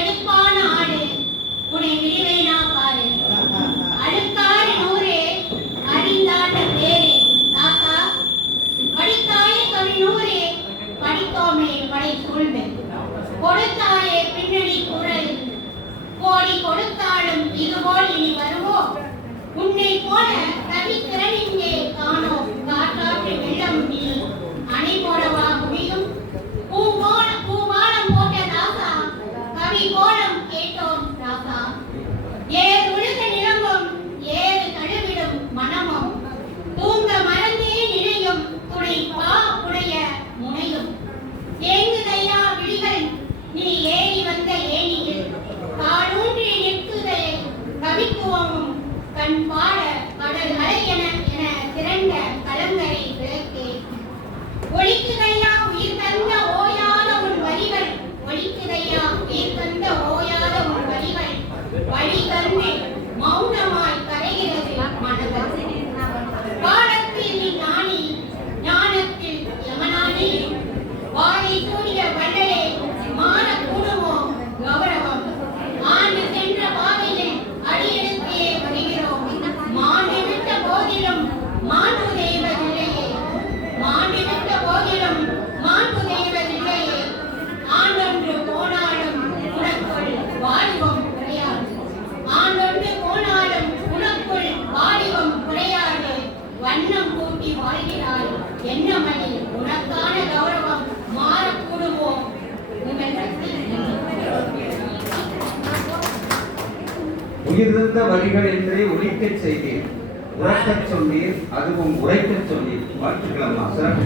எடுப்பான ஆடு உன்னை விடுவேனா பாரு. அடுக்காறு நூறே அறிந்தாண்ட பேரே தாத்தா, படித்தாயே கவி நூறே படித்தோமே படை சூழ்ந்து, கொடுத்தாயே பின்னணி குரல் கோடி கொடுத்தாலும் இதுபோல் இனி வருவோ, உன்னை போல கவித்திறன் இங்கே காணோம். காற்றாற்று வெள்ளம் நீ அணை போடவா முடியும்? பூவாலம் போட்ட ராசா கவி கோலம் கேட்டோம் ராசா. ஏறு உலக நிலமும் ஏறு தழுவிடும் மனமும் தூங்க மறந்தே நினையும் துணை பா உடைய முனையும். ஏங்குதையா விழிகள் நீ ஏறி வந்த ஏணியில், காலூன்றி நிற்குதே கவித்துவமும் கண் பாட கடல் அலை என திரண்ட கலங்கரை விளக்கே. ஒழிக்குதையா உயிர் தந்த ஓயாத உன் வரிகள், ஒழிக்குதையா உயிர் தந்த ஓயாத உன் வரிகள், வழி தந்து மௌனமாய் கரைகிறது மனது. காலத்தில் நீ ஞானி, ஞானத்தில் யமனானி, வாழை சூடிய வள்ளலே மான கூடுவோம் கௌரவம். ஆண்டு சென்ற பாதையில் அடியெடுத்தே வருகிறோம். மாண்டு விட்ட போதிலும் மாண்பு தெய்வதில்லையே, மாண்டு விட்ட போதிலும் மாண்பு தெய்வதில்லையே. ஆண்டொன்று போனாலும் உனக்குள் வாலிபம் குறையாது, ஆண்டொன்று போனாலும் உனக்குள் வாலிபம் குறையாது. வண்ணம் கூட்டி வாழ்கிறாய் எண்ணமணி, உனக்கான கௌரவம் மாறக்கூடுவோம். உயிர்ந்த வரிகள் என்றே ஒலிக்கச் செய்தீர், உறக்கச் சொன்னீர், அதுவும் உரைக்கச் சொன்னீர். வாழ்த்துக்கள் அம்மா, சிறப்பு.